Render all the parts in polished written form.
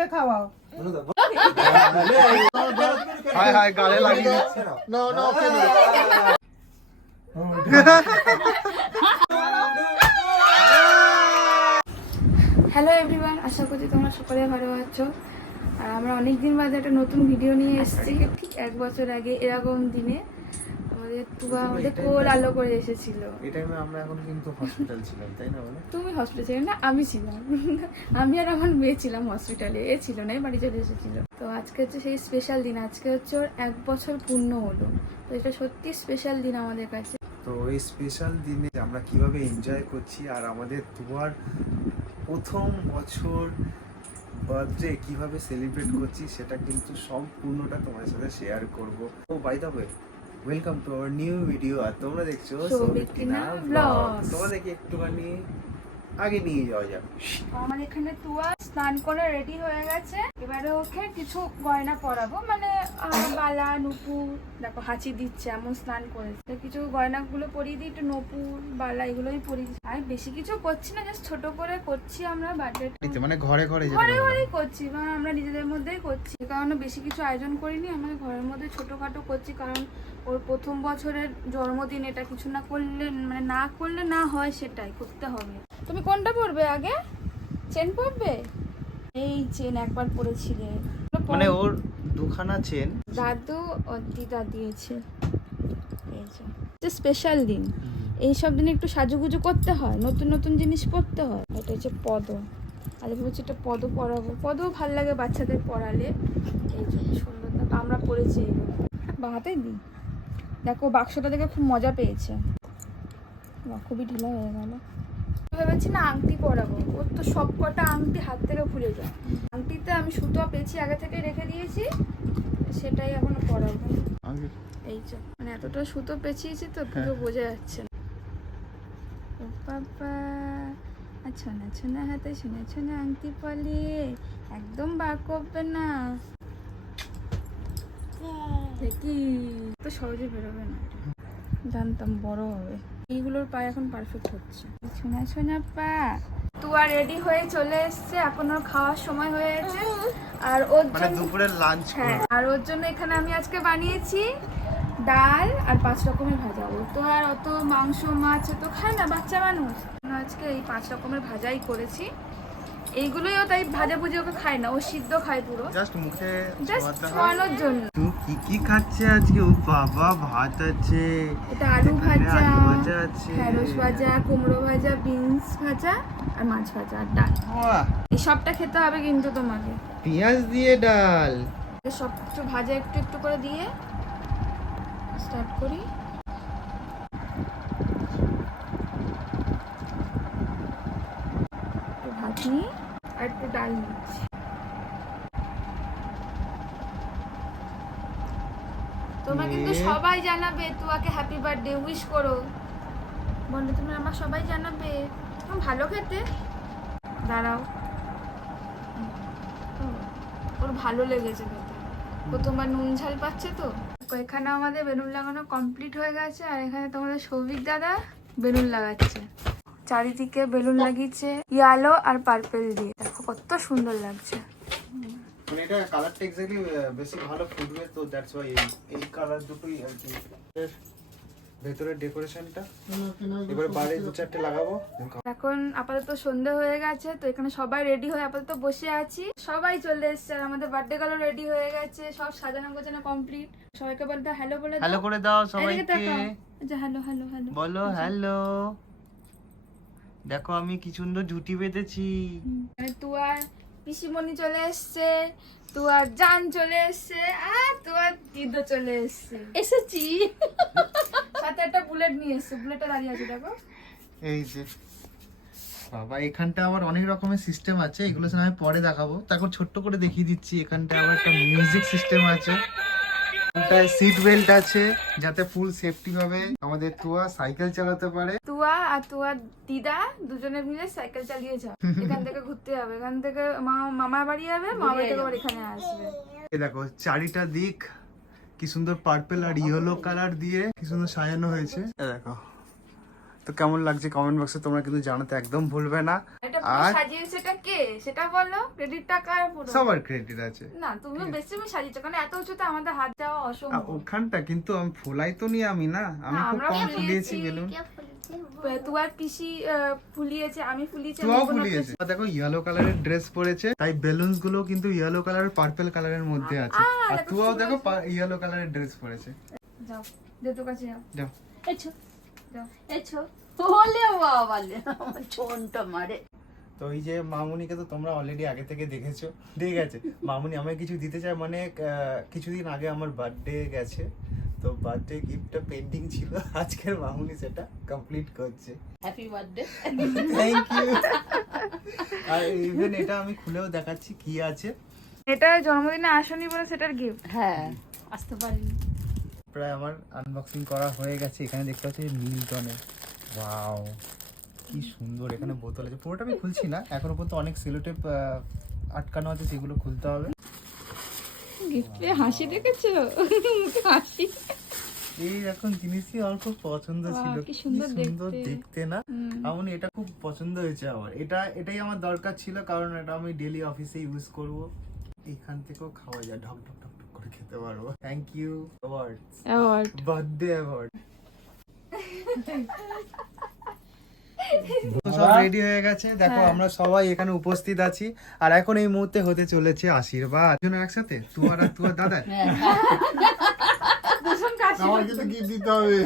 ওকে খাওয়াও। হায় হায় গালে লাগিয়ে দিচ্ছে না না ওকে না হ্যালো এভরিওয়ান, আশা করছি তোমরা সকলে ভালো আছো। আর আমরা অনেকদিন বাদে একটা নতুন ভিডিও নিয়ে এসেছি। ঠিক 1 বছর আগে এরকম দিনে আমাদের কোল আলো করে এসেছিল। এই টাইমে আমরা এখন কিন্তু হসপিটাল ছিলাম, তাই না? বলো তুমি হসপিটালে ছিলে না, আমি ছিলাম। আমি আর আমার মেয়ে ছিলাম হসপিটালে, এ ছিল না, বাড়ি চলে এসেছিল। তো আজকে হচ্ছে সেই স্পেশাল দিন, আজকে হচ্ছে ওর 1 বছর পূর্ণ হলো। তো এটা সত্যি স্পেশাল দিন আমাদের কাছে। তো এই স্পেশাল দিনে আমরা কিভাবে এনজয় করছি আর আমাদের তোমার প্রথম বছর বার্থডে কিভাবে সেলিব্রেট করছি সেটা কিন্তু সম্পূর্ণটা তোমার সাথে শেয়ার করবো। ও by the way, welcome to our new video. আর তোমরা দেখছো সৌভিকটিনা ব্লগ। তোমাদেরকে একটুখানি আগে নিয়ে যাওয়া যাক। আমার এখানে তুয়া স্নান করে রেডি হয়ে গেছে। এবারে ওকে কিছু গয়না পরাবো, মানে বালা নুপুর, দেখো হাঁচি দিচ্ছে এমন স্নান করেছে। তো কিছু গয়নাগুলো পরিয়ে দিই, একটু নপুর বালা এগুলোই পরিয়ে দিই। আর বেশি কিছু করছি না, জাস্ট ছোট করে করছি আমরা বার্থডে, মানে ঘরে ঘরে ঘরেই করছি, মানে আমরা নিজেদের মধ্যেই করছি। এ কারণে বেশি কিছু আয়োজন করিনি, আমরা ঘরের মধ্যে ছোটখাটো করছি। কারণ ওর প্রথম বছরের জন্মদিন, এটা কিছু না করলে মানে না করলে না হয়, সেটাই করতে হবে। তুমি কোনটা পরবে আগে? চেন পরবে? এই চেন একবার পরেছিলে, মানে ওর দুখানা চেন দাদু ও দিদা দিয়েছে। এই যে স্পেশাল দিন, এইসব দিনে একটু সাজুগুজু করতে হয়, নতুন নতুন জিনিস পরতে হয়। এটা হচ্ছে পদ, আর হচ্ছে একটা পদ পরাবো। পদও ভাল লাগে বাচ্চাদের পরালে, এই জন্য সুন্দর। আমরা পরেছি এইগুলো, বাহাতেই দিই। দেখো বাক্সটা দেখে খুব মজা পেয়েছে, খুবই ঢিলা হয়ে গেল। ভেবেছি না আংটি পরাবো, ওর তো সব কটা আংটি হাত থেকে খুলে যায়। আংটিতে আমি সুতো পেয়েছি আগে থেকে রেখে দিয়েছি, সেটাই এখনো পরাবো। এই যে মানে এতটা সুতো পেঁচিয়েছি তো পুরো বোঝা যাচ্ছে না। ও বাবা, ছোনা ছোনা হাতে ছোনা ছোনা আংটি পলে, একদম বার করবে না দেখি, তো সহজে বেরোবে না, জানতাম বড় হবে। এইগুলোর পায়ে এখন পারফেক্ট হচ্ছে। শোনা শোনা পা তুয়া রেডি হয়ে চলে এসছে, এখন ওর খাওয়ার সময় হয়ে গেছে। আর ওর জন্য দুপুরের লাঞ্চ, হ্যাঁ, আর ওর জন্য এখানে আমি আজকে বানিয়েছি ডাল আর 5 রকমের ভাজা। ও তো আর অত মাংস মাছ তো খায় না, বাচ্চা মানুষ। আজকে এই 5 রকমের ভাজাই করেছি। এইগুলোও তাই ভাজা ভুজি ওকে খায় না, ও সিদ্ধ খায় পুরো, জাস্ট মুখে জাস্ট খাওয়ানোর জন্য। তুই কি কি খাচ্ছে আজকে? ও বাবা, ভাত আছে, এটা আলু ভাজা, ভাজা আছে, ঢেঁড়স ভাজা, কুমড়ো ভাজা, বিনস ভাজা আর মাছ ভাজা আর ডাল। এই সবটা খেতে হবে কিন্তু তোমাকে। পেঁয়াজ দিয়ে ডাল, সব কিছু ভাজা একটু একটু করে দিয়ে স্টার্ট করি। একটু ভাত নিই আর একটু ডাল নিচ্ছি। তোমরা কিন্তু সবাই জানাবে, তুয়াকে হ্যাপি বার্থডে উইশ করো, বন্ধু তুমি আমার সবাই জানাবে। ভালো খেতে, দাঁড়াও, ওর ভালো লেগেছে খেতে, প্রথমবার নুন ঝাল পাচ্ছে তো। এখানে আমাদের বেলুন লাগানো কমপ্লিট হয়ে গেছে, আর এখানে তোমাদের সৌভিক দাদা বেলুন লাগাচ্ছে। চারিদিকে বেলুন লাগিয়েছে ইয়েলো আর পার্পল দিয়ে, দেখো কত সুন্দর লাগছে। মানে এটা কালারটা এক্স্যাক্টলি বেশি ভালো ফুটবে, তো দ্যাটস ওয়াই এই কালার দুটোই আর কি। ভেতরের ডেকোরেশনটা এবারে বাইরে 2-4টে লাগাবো। এখন আপাতত সন্ধ্যা হয়ে গেছে, তো এখানে সবাই রেডি হয়ে আপাতত বসে আছি। সবাই চলে এসেছে, আর আমাদের বার্থডে গার্লও রেডি হয়ে গেছে, সব সাজানো গোছানো কমপ্লিট। সবাইকে বলতে হ্যালো বলে দাও, হ্যালো করে দাও সবাইকে। আচ্ছা হ্যালো হ্যালো হ্যালো বলো হ্যালো। দেখো আমি কি সুন্দর ঝুটি বেঁধেছি। তুয়ার পিসিমণি চলে এসছে, তুয়ার জান চলে এসছে, আর তুয়ার দিদা চলে এসেছি। সাথে একটা বুলেট নিয়ে এসছে, বুলেটটা দাঁড়িয়ে আছে দেখো। এই যে বাবা, এখানটা আবার অনেক রকমের সিস্টেম আছে, এগুলো আমি পরে দেখাবো। তারপর ছোট্ট করে দেখিয়ে দিচ্ছি, এখানটা আবার একটা মিউজিক সিস্টেম আছে, এখানটায় সিট বেল্ট আছে যাতে ফুল সেফটি ভাবে আমাদের তুয়া সাইকেল চালাতে পারে। তুয়া আর তুয়ার দিদা দুজনে মিলে সাইকেল চালিয়ে যাও, এখান থেকে ঘুরতে যাবে, এখান থেকে মামার বাড়ি যাবে, মামা বাড়ি থেকে আবার এখানে আসবে। এই দেখো চারিটা দিক কি সুন্দর পার্পল আর ইয়েলো কালার দিয়ে কি সুন্দর সাজানো হয়েছে। দেখো তো কেমন লাগছে কমেন্ট বক্সে তোমরা কিন্তু জানাতে একদম ভুলবে না। একটা পুরো আর- সাজিয়েছে এটা কে সেটা বলো, ক্রেডিটটা কার পুরো? সবার ক্রেডিট আছে। না তুমিও বেশি সাজিয়েছো, কারণ এত উঁচুতে আমাদের হাত যাওয়া অসম্ভব। ওখানটা কিন্তু আমি ফোলাই তো নি আমি না, আমি না, খুব আমরা কম ফুলিয়েছি ফুলিয়েছি। বেলুন। তুয়ার পিসি ফুলিয়েছে, আমি ফুলিয়েছি, তুয়াও আমি ফুলিয়েছে। দেখো ইয়েলো কালারের ড্রেস পরেছে, তাই বেলুনস গুলো কিন্তু ইয়েলো কালার পার্পল কালারের মধ্যে আছে। আর দেখো তুয়াও দেখো সুন্দর। ইয়েলো কালারের ড্রেস পরেছে। যাও দেতো কাছে যাও। যাও। এছো যাও। এছো ওলে বাবা লে আমার ছোনটা মারে। তো এই যে মামুনিকে তো তোমরা অলরেডি আগে থেকে দেখেছো, ঠিক আছে। মামুনি আমায় কিছু দিতে চায়, মানে কিছুদিন আগে আমার বার্থডে গেছে, তো বার্থডে গিফটটা পেন্ডিং ছিল, আজকের মামুনি সেটা কমপ্লিট করছে। Happy birthday. Thank you. আর ইভেন এটা আমি খুলেও দেখাচ্ছি কি আছে। এটা জন্মদিনে আসনি বলে সেটার গিফট। হ্যাঁ আসতে পারিনি। প্রায় আমার আনবক্সিং করা হয়ে গেছে। এখানে দেখতে পাচ্ছি মিল্টনের, ওয়াও কি সুন্দর। এখানে বোতল আছে, পুরোটা আমি খুলছি না এখনো পর্যন্ত, অনেক সেলোটেপ আটকানো আছে, সেগুলো খুলতে হবে। গিফটে হাসি দেখেছো? মুখে হাসি। এই এখন জিনিসই আমার খুব পছন্দ বাহ, ছিল, কি কি সুন্দর সুন্দর দেখতে। দেখতে না। এমন এটা খুব পছন্দ হয়েছে আমার, এটাই আমার দরকার ছিল, কারণ এটা আমি ডেলি অফিসে ইউজ করব। এখান থেকেও খাওয়া যায়, ঢক ঢক ঢক ঢক করে খেতে পারবো। Thank you award. Birthday award. সব রেডি হয়ে গেছে, দেখো আমরা সবাই এখানে উপস্থিত আছি। আর এখন এই মুহূর্তে হতে চলেছে আশীর্বাদ দুজনের একসাথে, তুয়ার আর তুয়ার দাদা। দুজন কাশি। আমার কিন্তু গিফট দিতে হবে।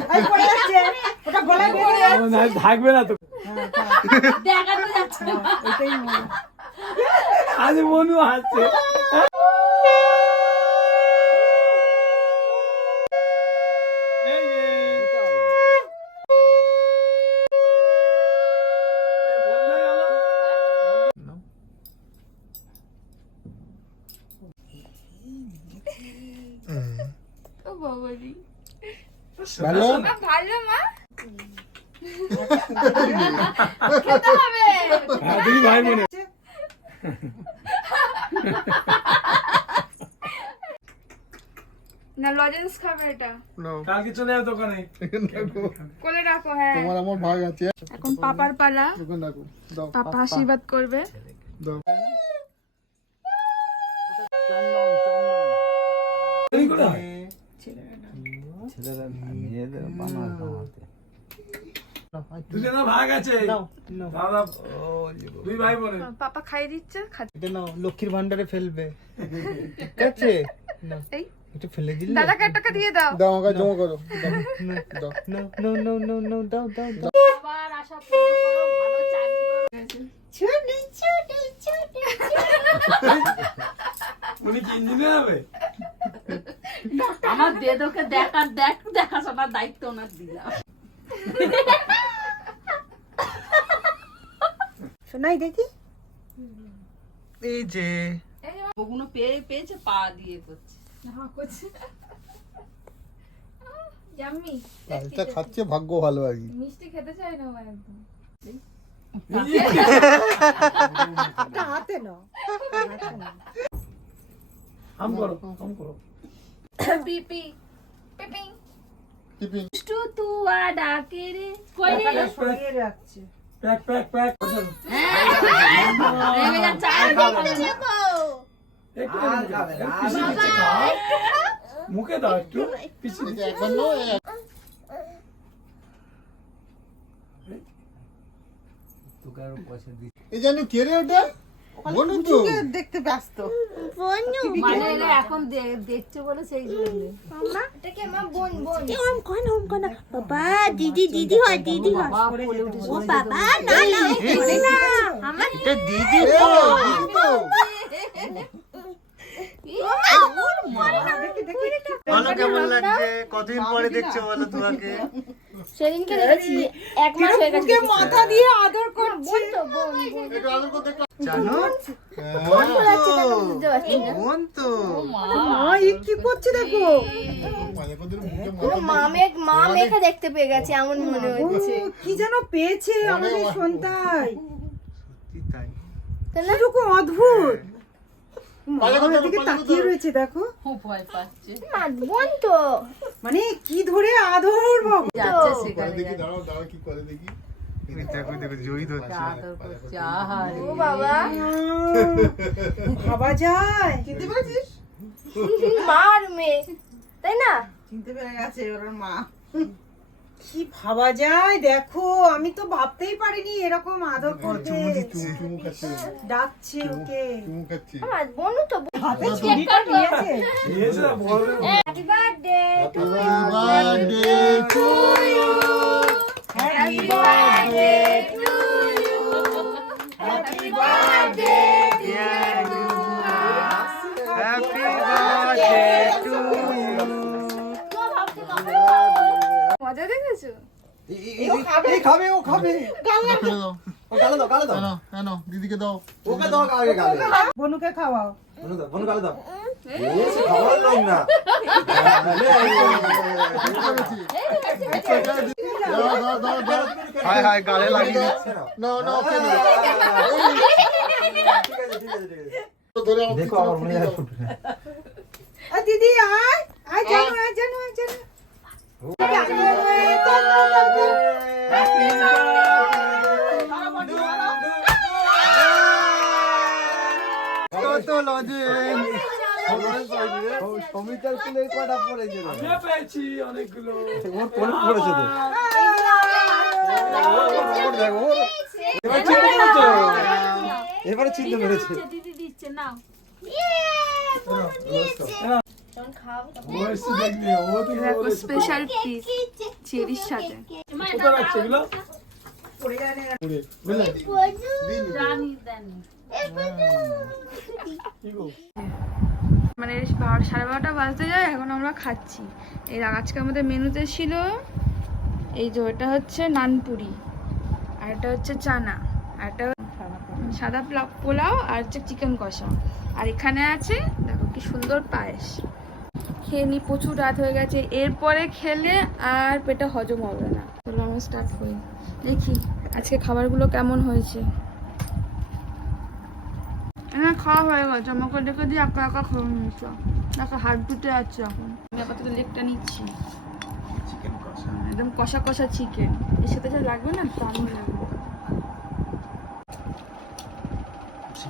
থাকবে না তো, দেখা তো যাচ্ছে না। আজ মনু আছে। ও বাবারি, ভালো মা ভালো মা। খেতে হবে। দুই ভাই বোনে না লজেন্স খাবে এটা, কালকে চলে যাবে দোকানে। কোলে রাখো। হ্যাঁ তোমার আমার ভাগ আছে, এখন পাপার পালা, দোকান রাখো, দাও পাপা আশীর্বাদ করবে। দাও। দুজনের ভাগ আছে দাদা, দুই ভাই বোনে। পাপা খাইয়ে দিচ্ছে, খাচ্ছে। এটা নাও, লক্ষ্মীর ভান্ডারে ফেলবে, ঠিক আছে? নাও, এই এটা ফেলে দিলে। দাদাকে এক টাকা দিয়ে দাও। দাও আমাকে জমা করো, দাও, no no no no no, দাও দাও দাও। আবার আশা পূর্ণ করো, ভালো চাকরি করো। ছুটি ছুটি ছুটি। উনি কি ইঞ্জিনিয়ার হবে? আমার বেদকে দেখাশোনার দায়িত্ব ওনার দিলাম। শোনাই দেখি এই যে ওগুলো পেয়েছে পা দিয়ে করছে। হ্যাঁ করছে। ইয়াম্মি। এটা খাচ্ছে, ভাগ্য ভালো আর কি। মিষ্টি খেতে চাই না ও একদম। এটা হাতে নাও, হাতে নাও। আম করো, আম করো। পিপি পিপিং। দুষ্টু তুয়া ডাকে রে। কই রে? টাকাটা সরিয়ে রাখছে। Pack pack pack. রেগে যাচ্ছে, আর দেখছে গো। একটু পিসি দিচ্ছে, খাও। মুখে দাও একটু, পিসি দিচ্ছে। এই জানো কে রে ওটা? বনু তো। চুকে দেখতে ব্যস্ত। মানে এরা এখন দেখছে বলে সেই জন্য। এটাকে মা বোন বোন। বাবা দিদি দিদি হয়, দিদি হয়। বাবা বলে উঠেছে। ও বাবা না না করে না। আমার এটা দিদি তো, দিদি তো। দেখি দেখি বলো কেমন লাগছে? কতদিন পরে দেখছো বলো তোমাকে? সেদিনকে দেখেছি, এক মাস হয়ে গেছে। ওকে মাথা দিয়ে আদর করছে। জানো? বোন তো। মা এ কি করছে দেখো। মা মেখে দেখতে পেয়ে গেছে এমন মনে ও হচ্ছে। কি যেন পেয়েছে আমাদের সন্তান। সত্যি তাই। এরকম অদ্ভুত। মা দিকে তাকিয়ে রয়েছে দেখো। খুব ভয় পাচ্ছে। মা বোন তো মানে কি ধরে আদর বাবা। যাচ্ছে সেখানে। দাঁড়াও দাঁড়াও, কি করে দেখি। দেখো দেখো জয়ী হচ্ছে। আদর করছে আহারে ও বাবা ভাবা যায় চিনতে পেরেছিস মা আর মেয়ে তাই না চিনতে পেরে গেছে ওর মা কি ভাবা যায় দেখো আমি তো ভাবতেই পারিনি এরকম আদর করবে ডাকছে ওকে আমার বোনও তো হাতে ছুরিটা নিয়েছে নিয়েছে না বড় happy birthday happy birthday happy birthday happy birthday to you. মজা দেখেছো? এই খাবে ও খাবে। দিদিকে দাও ওকে দাও আগে খাবে। বনুকে খাওয়াও বনু গালে দাও। এসে খাবার লোক না। হাই হাই গালে লাগিয়ে দিচ্ছে না। না না ওকে না দেখো আমার মনে হয় ফুটবে। আর দিদি আয় আয় জানো আয় জানো আয় জানো কত লজেন সমিতার ফুলে কটা পড়েছে রে? আমিও পেয়েছি অনেকগুলো ওর কোন পড়েছে তো ওর দেখো ওর এবার চিনতে পেরেছে এবারে চিনতে পেরেছে দিদি দিচ্ছে নাও। ও এসে দেখবি ও তো দেখো স্পেশাল পিস চেরির সাথে। কোথায় রাখছে এগুলো পড়ে যায় না পুড়ে বুঝলে কি গো মানে 12:30 বাজতে যায়, এখন আমরা খাচ্ছি। এই আজকে আমাদের মেনুতে ছিল এই যে এটা হচ্ছে নানপুরি, আর এটা হচ্ছে চানা, আর এটা সাদা পোলাও, আর হচ্ছে চিকেন কষা, আর এখানে আছে দেখো কি সুন্দর পায়েস। খেয়ে নি, প্রচুর রাত হয়ে গেছে, এরপরে খেলে আর পেটে হজম হবে না। চলো আমরা স্টার্ট করি, দেখি আজকে খাবারগুলো কেমন হয়েছে। হ্যাঁ খাওয়া হয়ে গেছে, আমাকে ডেকে দিয়ে একা একা খেয়ে নিচ্ছ, দেখো হাত দুটো আছে এখন। আমি আপাতত লেগটা নিচ্ছি, চিকেন কষা একদম কষা কষা চিকেন, এর সাথে যা লাগবে না দারুণ লাগবে।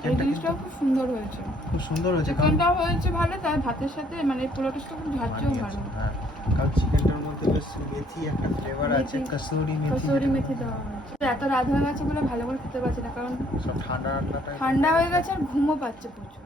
এই জিনিসটাও খুব সুন্দর হয়েছে, খুব সুন্দর হয়েছে চিকেনটাও হয়েছে ভালো, তার ভাতের সাথে মানে পোলাওটা খুব ঝাঁঝও ভালো। কারণ চিকেনটার মধ্যে বেশ মেথি একটা ফ্লেভার আছে, কসুরি মেথি। কসুরি মেথি দেওয়া হয়েছে। এত রাত হয়ে গেছে বলে ভালো করে খেতে পারছি না, কারণ সব ঠান্ডা ঠান্ডা ঠান্ডা হয়ে গেছে আর ঘুমও পাচ্ছে প্রচুর।